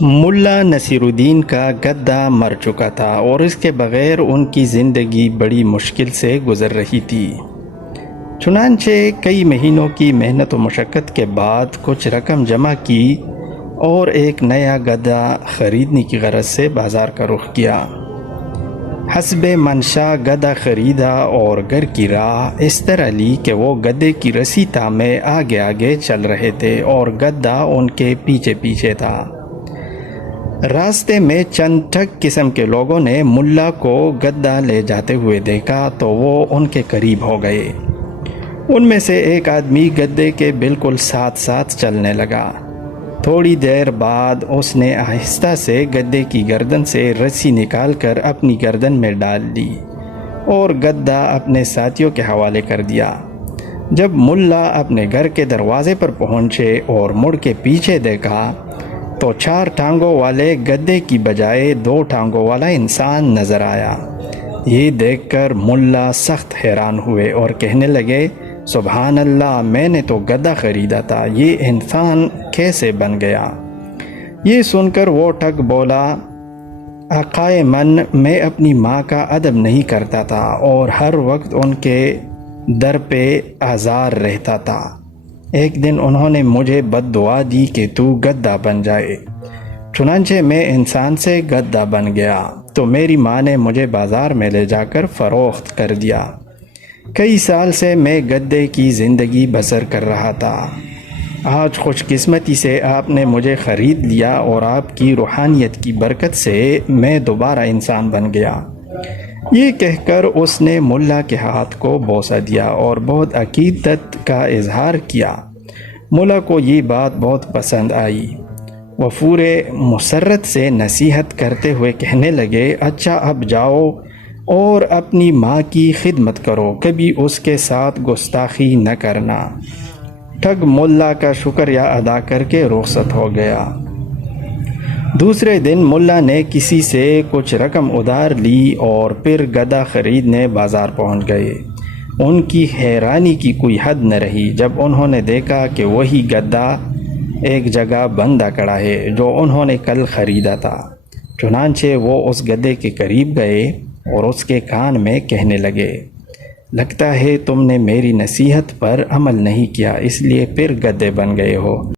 ملا نصیر الدین کا گدا مر چکا تھا اور اس کے بغیر ان کی زندگی بڑی مشکل سے گزر رہی تھی۔ چنانچہ کئی مہینوں کی محنت و مشقت کے بعد کچھ رقم جمع کی اور ایک نیا گدا خریدنے کی غرض سے بازار کا رخ کیا۔ حسب منشا گدا خریدا اور گھر کی راہ اس طرح لی کہ وہ گدے کی رسی تھامے آگے آگے چل رہے تھے اور گدا ان کے پیچھے پیچھے تھا۔ راستے میں چند ٹھگ قسم کے لوگوں نے ملا کو گدا لے جاتے ہوئے دیکھا تو وہ ان کے قریب ہو گئے۔ ان میں سے ایک آدمی گدے کے بالکل ساتھ ساتھ چلنے لگا۔ تھوڑی دیر بعد اس نے آہستہ سے گدے کی گردن سے رسی نکال کر اپنی گردن میں ڈال لی اور گدا اپنے ساتھیوں کے حوالے کر دیا۔ جب ملا اپنے گھر کے دروازے پر پہنچے اور مڑ کے پیچھے دیکھا تو 4 ٹانگوں والے گدے کی بجائے 2 ٹانگوں والا انسان نظر آیا۔ یہ دیکھ کر ملا سخت حیران ہوئے اور کہنے لگے، سبحان اللہ، میں نے تو گدا خریدا تھا، یہ انسان کیسے بن گیا؟ یہ سن کر وہ ٹھگ بولا، عقائے من، میں اپنی ماں کا ادب نہیں کرتا تھا اور ہر وقت ان کے در پہ آزار رہتا تھا۔ ایک دن انہوں نے مجھے بد دعا دی کہ تو گدا بن جائے، چنانچہ میں انسان سے گدا بن گیا تو میری ماں نے مجھے بازار میں لے جا کر فروخت کر دیا۔ کئی سال سے میں گدے کی زندگی بسر کر رہا تھا۔ آج خوش قسمتی سے آپ نے مجھے خرید لیا اور آپ کی روحانیت کی برکت سے میں دوبارہ انسان بن گیا۔ یہ کہہ کر اس نے ملا کے ہاتھ کو بوسہ دیا اور بہت عقیدت کا اظہار کیا۔ ملا کو یہ بات بہت پسند آئی۔ وہ پورے مسرت سے نصیحت کرتے ہوئے کہنے لگے، اچھا اب جاؤ اور اپنی ماں کی خدمت کرو، کبھی اس کے ساتھ گستاخی نہ کرنا۔ ٹھگ ملا کا شکریہ ادا کر کے رخصت ہو گیا۔ دوسرے دن ملا نے کسی سے کچھ رقم ادھار لی اور پھر گدا خریدنے بازار پہنچ گئے۔ ان کی حیرانی کی کوئی حد نہ رہی جب انہوں نے دیکھا کہ وہی گدا ایک جگہ بندھا کڑا ہے جو انہوں نے کل خریدا تھا۔ چنانچہ وہ اس گدے کے قریب گئے اور اس کے کان میں کہنے لگے، لگتا ہے تم نے میری نصیحت پر عمل نہیں کیا، اس لیے پھر گدے بن گئے ہو۔